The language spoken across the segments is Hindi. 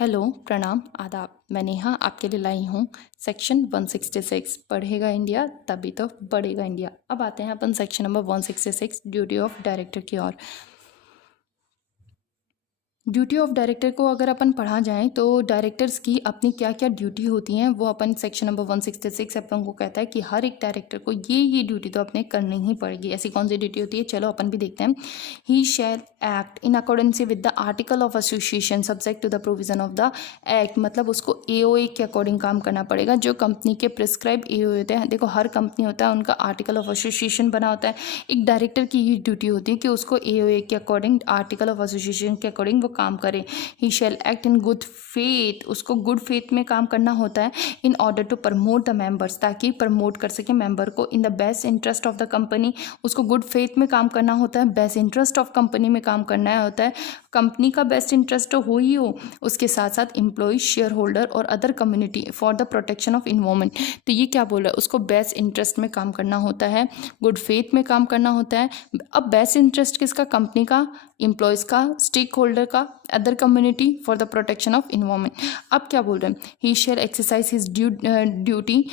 हेलो, प्रणाम, आदाब। मैं नेहा आपके लिए लाई हूँ सेक्शन 166 पढ़ेगा इंडिया तभी तो बढ़ेगा इंडिया। अब आते हैं अपन section number 166 duty of director की ओर। ड्यूटी ऑफ डायरेक्टर को अगर अपन पढ़ा जाए तो डायरेक्टर्स की अपनी क्या क्या ड्यूटी होती हैं वो अपन सेक्शन नंबर 166 अपन को कहता है कि हर एक डायरेक्टर को ये ड्यूटी तो अपने करनी ही पड़ेगी। ऐसी कौन सी ड्यूटी होती है, चलो अपन भी देखते हैं। He shall act in accordance with the article of association subject to the provision of the act. मतलब उसको एओए के अकॉर्डिंग काम करना पड़ेगा, जो कंपनी के प्रिस्क्राइब एओए होते हैं। देखो, हर कंपनी होता है, उनका आर्टिकल ऑफ एसोसिएशन बना होता है। एक डायरेक्टर की ये ड्यूटी होती है कि उसको एओए के अकॉर्डिंग, आर्टिकल ऑफ एसोसिएशन के अकॉर्डिंग वो काम करे। He shall act in good faith, उसको गुड फेथ में काम करना होता है। In order to promote the members, ताकि प्रमोट कर सके मेंबर को। In the best interest of the company, उसको गुड फेथ में काम करना होता है, बेस्ट इंटरेस्ट ऑफ कंपनी में काम करना होता है। कंपनी का बेस्ट इंटरेस्ट तो हो ही हो, उसके साथ साथ एम्प्लॉय, शेयर होल्डर और other community for the protection of environment. तो ये क्या बोल रहा है, उसको बेस्ट इंटरेस्ट में काम करना होता है, गुड फेथ में काम करना होता है। अब बेस्ट इंटरेस्ट किसका, कंपनी का, एम्प्लॉयज़ का, स्टेक होल्डर का, other community for the protection of environment. अब क्या बोल रहे हैं, he shall exercise his duty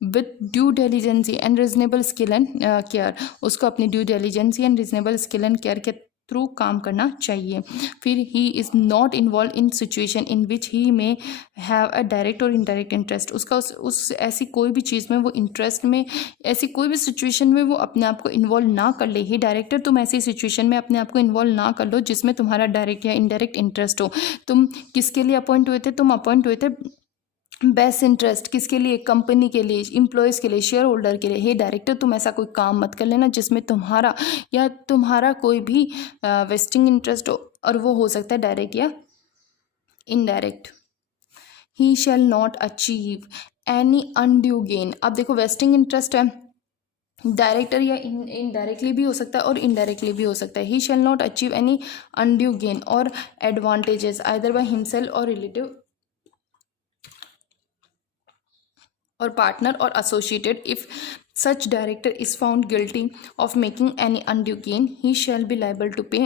with due डिलिजेंसी and reasonable skill and care. उसको अपनी due डिलिजेंसी and reasonable skill and care के थ्रू काम करना चाहिए। फिर he is not involve in situation in which he may have a direct और इनडायरेक्ट इंटरेस्ट। उसका उस ऐसी कोई भी चीज़ में वो इंटरेस्ट में, ऐसी कोई भी सिचुएशन में वो अपने आप को इन्वॉल्व ना कर ले। ही डायरेक्टर, तुम ऐसी सिचुएशन में अपने आप को इन्वॉल्व ना कर लो जिसमें तुम्हारा डायरेक्ट या इनडायरेक्ट इंटरेस्ट हो। तुम किसके लिए अपॉइंट हुए थे, तुम अपॉइंट हुए थे बेस्ट इंटरेस्ट किसके लिए, कंपनी के लिए, एम्प्लॉयज़ के लिए, शेयर होल्डर के लिए। हे डायरेक्टर, तुम ऐसा कोई काम मत कर लेना जिसमें तुम्हारा या तुम्हारा कोई भी वेस्टिंग इंटरेस्ट हो, और वो हो सकता है डायरेक्ट या indirect. He shall not achieve any undue gain. अब देखो, वेस्टिंग इंटरेस्ट है, डायरेक्टर या इनडायरेक्टली भी हो सकता है और इनडायरेक्टली भी हो सकता है। He shall not achieve any undue gain और एडवांटेजेस आइदर बाय हिमसेल्फ और relative or partner or associated. If such director is found guilty of making any undue gain, he shall be liable to pay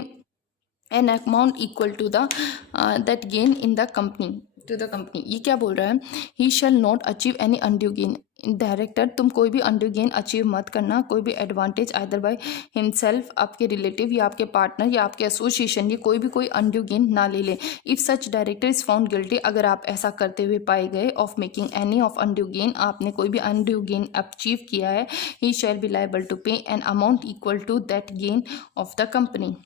an amount equal to the that gain in the company to the company. ये क्या बोल रहा है, he shall not achieve any undue gain। Director, तुम कोई भी अनड्यू गेन अचीव मत करना, कोई भी एडवांटेज आइदर बाय हिमसेल्फ, आपके रिलेटिव या आपके पार्टनर या आपके एसोसिएशन, ये कोई अनड्यू गेन ना ले ले। If such director is found guilty, अगर आप ऐसा करते हुए पाए गए, of making any of undue gain, आपने कोई भी अनड्यू गेन अचीव किया है, he shall be liable to pay an amount equal to that gain of the company.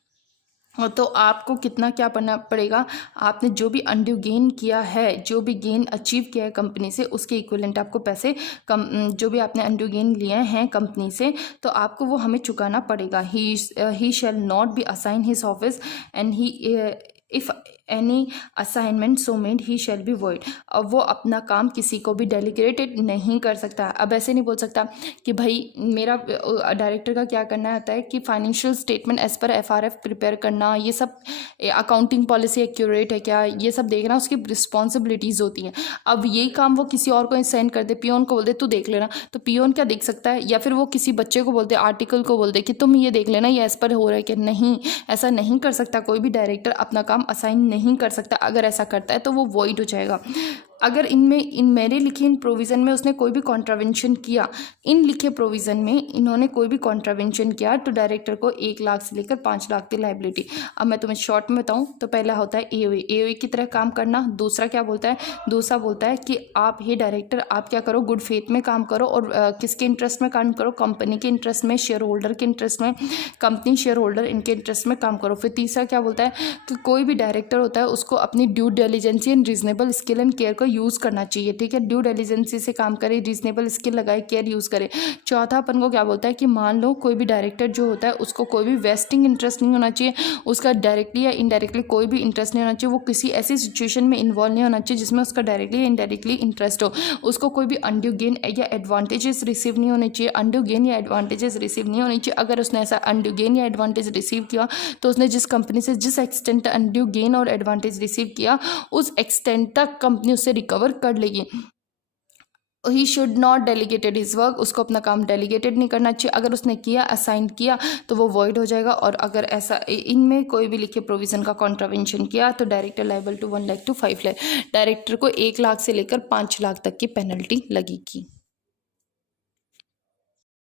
तो आपको कितना क्या करना पड़ेगा, आपने जो भी अनड्यू गेन किया है, जो भी गेन अचीव किया है कंपनी से, उसके इक्विवेलेंट आपको पैसे जो भी आपने अनड्यू गेन लिए हैं कंपनी से, तो आपको वो हमें चुकाना पड़ेगा। He shall not be assign his office and he if any assignment so made he shall be void. अब वो अपना काम किसी को भी डेलीगेटेड नहीं कर सकता। अब ऐसे नहीं बोल सकता कि भाई मेरा डायरेक्टर का क्या करना होता है कि financial statement as per FRF prepare करना, ये सब अकाउंटिंग पॉलिसी एक्यूरेट है क्या, ये सब देखना उसकी रिस्पॉन्सिबिलिटीज़ होती हैं। अब यही काम वो किसी और को साइन कर दे, पियोन को बोल दे तू देख लेना, तो पियोन क्या देख सकता है, या फिर वो किसी बच्चे को बोलते, आर्टिकल को बोल दे कि तुम ये देख लेना ये एज पर हो रहा है कि नहीं। ऐसा नहीं कर सकता, कोई भी डायरेक्टर अपना काम असाइन नहीं कर सकता। अगर ऐसा करता है तो वो वॉइड हो जाएगा। अगर इन मेरे लिखे इन प्रोविज़न में उसने कोई भी कॉन्ट्रावेंशन किया, इन लिखे प्रोविज़न में इन्होंने कोई भी कॉन्ट्रावेंशन किया, तो डायरेक्टर को 1 लाख से लेकर 5 लाख की लाइबिलिटी। अब मैं तुम्हें शॉर्ट में बताऊं तो पहला होता है एओए की तरह काम करना। दूसरा क्या बोलता है, दूसरा बोलता है कि आप ही डायरेक्टर आप क्या करो, गुड फेथ में काम करो और किसके इंटरेस्ट में काम करो, कंपनी के इंटरेस्ट में, शेयर होल्डर के इंटरेस्ट में, कंपनी शेयर होल्डर इनके इंटरेस्ट में काम करो। फिर तीसरा क्या बोलता है कि कोई भी डायरेक्टर होता है उसको अपनी due डिलिजेंसी and reasonable skill and care को यूज़ करना चाहिए। ठीक है, ड्यू डिलिजेंसी से काम करे, रीजनेबल स्किल लगाए, केयर यूज़ करे। चौथा अपन को क्या बोलता है कि मान लो कोई भी डायरेक्टर जो होता है उसको कोई भी वेस्टिंग इंटरेस्ट नहीं होना चाहिए, उसका डायरेक्टली या इनडायरेक्टली कोई भी इंटरेस्ट नहीं होना चाहिए, वो किसी ऐसी सिचुएशन में इन्वॉल्व नहीं होना चाहिए जिसमें उसका डायरेक्टली या इनडायरेक्टली इंटरेस्ट हो, उसको कोई भी अनड्यू गेन या एडवांटेजेस रिसीव नहीं होने चाहिए, अनड्यू गेन या एडवांटेजेस रिसीव नहीं होनी चाहिए। अगर उसने ऐसा अनड्यू गेन या एडवांटेज रिसीव किया तो उसने जिस कंपनी से जिस एक्सटेंट अनड्यू गेन और एडवांटेज रिसीव किया उस एक्सटेंट तक कंपनी उससे रिकवर कर लेगी। He should not delegated his work, उसको अपना काम डेलीगेटेड नहीं करना चाहिए। अगर उसने किया, असाइन किया, तो वो वॉइड हो जाएगा। और अगर ऐसा इनमें कोई भी लिखे प्रोविज़न का कॉन्ट्रावेंशन किया तो director liable to 1 lakh to 5 lakh, director को 1 लाख से लेकर 5 लाख तक की पेनल्टी लगेगी।